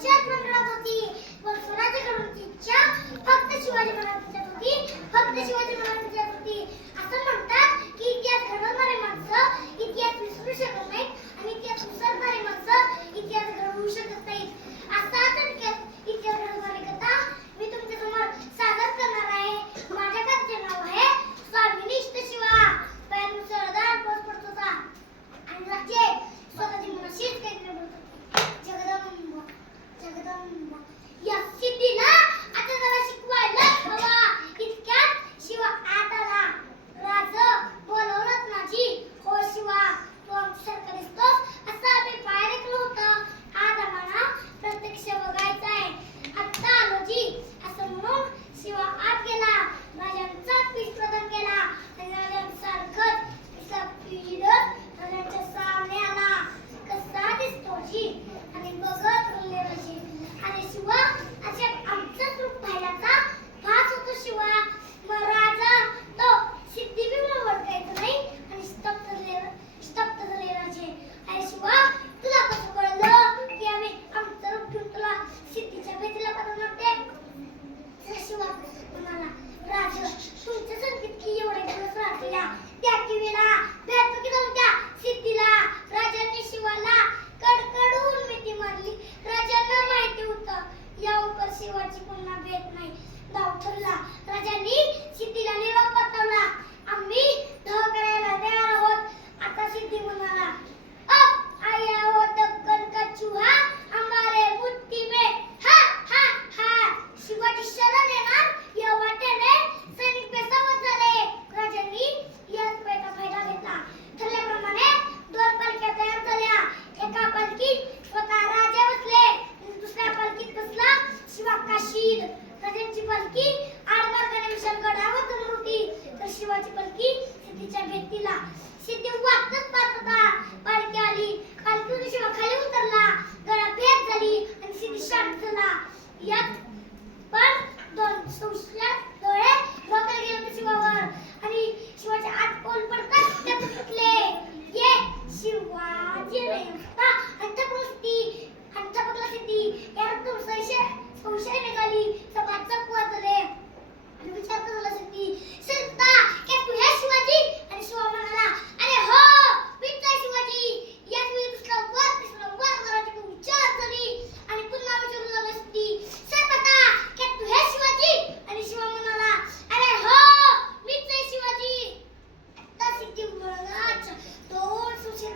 स्वराज्यात मंडळात होती, पण स्वराज्याकडून इच्छा फक्त शिवाजी महाराजांच्यात होती, फक्त शिवाजी महाराजांच्यात होती. असं म्हणतात की इतिहास घडवणारे माणसं इतिहास विसरू शकत नाहीत आणि इतिहास विसरणारे माणसं इतिहास घडवू शकत नाहीत. असाच इतिहास घडवणारी कथा मी तुमच्यासमोर सादर करणार आहे. माझ्या कथेचे नाव आहे स्वामिनिष्ठ शिवा. पण सरदार पोस्ट पडत होता आणि राज्य स्वतःची मनाशीच काहीतरी बोलत होते. जगदंब जगदंब या सिद्धीला आता जरा शिकवायला हवा. इतक्यात शिवा आत आला. राज बोलवत माझी हो शिवा, तू आमच्यासारखा दिसतोस असा आम्ही पाय ऐकलं होतं. आज आम्हाला प्रत्यक्ष बघायचं आहे. आत्ता आलो जी असं म्हणून शिवा आत गेला. राजांचा पीठ प्रदान केला आणि राजांसारखंच राजांच्या सामने आला. कसा दिसतो जी आणि बघत बोलले राजे. आणि शिवा असे आमचंच रूप पाहिल्याचा भास होतो शिवा. मग राजा तो सिद्धी बी ओळखायचं नाही आणि स्तब्ध झाले राजे. अरे शिवा तुला कसं कळलं की आम्ही आमचं रूप घेऊन तुला सिद्धीच्या भेटीला पाठवणार ते? शिवा म्हणाला, राजा तुमच्या संगीत एवढे दिवस राहतेल्या त्या टीव्हीला भेटतो की तुमच्या सिद्धीला. राजांनी शिवाला कडकडून मिठी मारली. राजांना माहिती होतं यावर शिवाची पुन्हा भेट नाही. डाव ठरला. राजांनी सिद्धीला निरोप पाठवला. आम्ही धाव करायला तयार आहोत. आता सिद्धी म्हणाला, अब आया हो दक्कन का चूहा हमारे मुट्ठी में. हा हा हा. शिवाची शरण येणार या वाटेने सैनिक बेसावत झाले. राजांनी याच पेटा फायदा घेतला. ठरल्याप्रमाणे दोन पालख्या तयार झाल्या. एका पालखीत स्वतः राजा बसले आणि दुसऱ्या पालखीत बसला शिवा काशीद. राजांची पालखी आडमार्गाने विशाळगडावर जाणार होती तर शिवाची पालखी सिद्धीच्या भेटीला. सिद्धी वाटच पाहत होता. पालखी आली. पालखीतून शिवा खाली उतरला. गळा भेट झाली आणि सिद्धी शांत झाला. यात पण दोन सुशल्या डोळे डोक्याला गेले होते शिवावर आणि शिवाचे आत पाऊल पडताच ते फुटले. ये शिवाजी नाही होता हंता सिद्धी. यात संशय निघाली. सभाचा पुआ झाले आणि विचारता झाला सिद्धी, संता क्या तू है शिवाजी? आणि शिवा म्हणाला, अरे हो मीच आहे शिवाजी. याच वेळी दुसरा वर मराठी विचार झाली आणि पुन्हा विचारू लागला सिद्धी, संता क्या तू है शिवाजी? आणि शिवा म्हणाला, अरे हो मीच आहे शिवाजी. आता सिद्धी म्हणाला दोन सुशेर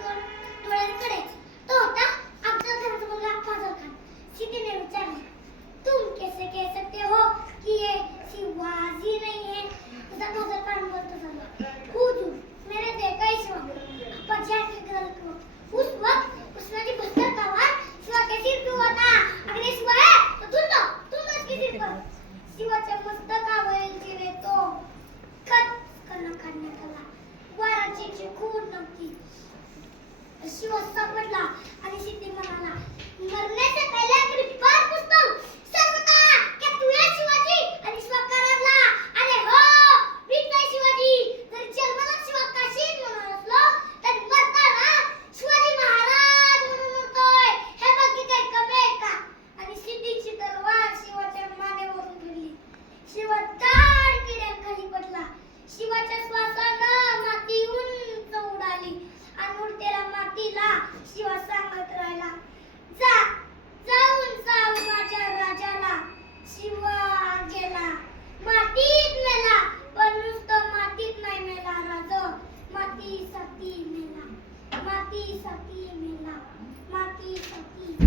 डोळ्यांकडे तो होता अफजल खानचा मुलगा फाजल खान. सिद्धीने विचारले, तुम कैसे कह सकते हो कि ये शिवाजी नहीं है? फाजल खान बोलता था, हुजूर मैंने देखा ही शिवा पर जाके गल को. उस वक्त उसने जो बस्तर का वार शिवा के सिर पे हुआ था. अगर ये शिवा है तो तुम इसके सिर पर. शिवाच्या मस्तकावरील जिरे तो खत कर्ण काढण्यात आला. वाराची खून नव्हती. शिवा सापडला आणि सिद्धी म्हणाला, मरने से पहले अगर बार पूछता हूं, सर्वता क्या तू है शिवाजी? आणि शिवा करारला, अरे हो मीच आहे शिवाजी. जर जन्माला शिवा काशीद म्हणून असलो तर मरताना शिवाजी महाराज म्हणून मरतोय. हे बघ की काही कमी आहे का? आणि सिद्धीची तलवार शिवाच्या मानेवरून फिरली. शिवा दाड किड्याखाली पडला. शिवाच्या श्वासानं माती उंच उडाली आणि उडतेल्या मातीला शिवा सांगत राहिला, जाऊन सांग माझ्या राजाला. शिवा गेला. मातीत मेला. पण नुसतं मातीत नाही मेला राजा. मातीसाठी मेला. मातीसाठी मेला. मातीसाठी